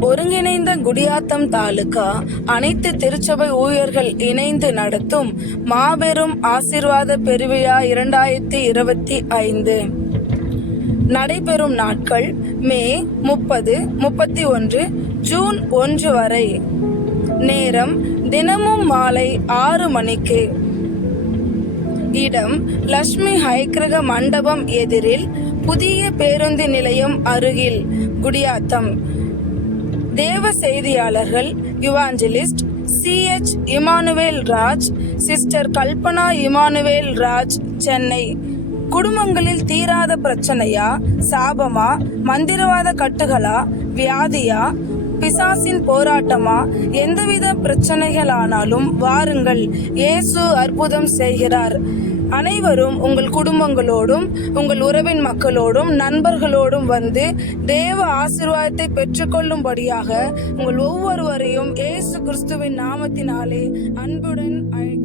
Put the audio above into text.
ஒருங்கிணைந்த குடியாத்தம் தாலுகா அனைத்து திருச்சபை ஊழியர்கள் இணைந்து நடத்தும் மாபெரும் ஆசிர்வாத பெருவிழா இரண்டாயிரத்தி இருபத்தி ஐந்து. நடைபெறும் நாட்கள் மே முப்பது முப்பத்தி ஒன்று ஜூன் ஒன்று வரை. நேரம் தினமும் மாலை ஆறு மணிக்கு. இடம் லட்சுமி ஹைக்கிரக மண்டபம் எதிரில் புதிய பேருந்து நிலையம் அருகில் குடியாத்தம். தேவ செய்தியாளர்கள் evangelist C H Emmanuel Raj sister Kalpana Emmanuel Raj Chennai. குடும்பங்களில் தீராத பிரச்சனையா சாபமா மந்திரவாத கட்டுகளா வியாதியா பிசாசின் போராட்டமா எந்தவித பிரச்சனைகளானாலும் வாருங்கள் இயேசு அற்புதம் செய்கிறார். அனைவரும் உங்கள் குடும்பங்களோடும் உங்கள் உறவின் மக்களோடும் நண்பர்களோடும் வந்து தேவ ஆசீர்வாதத்தை பெற்றுக்கொள்ளும்படியாக உங்கள் ஒவ்வொருவரையும் இயேசு கிறிஸ்துவின் நாமத்தினாலே அன்புடன் அழை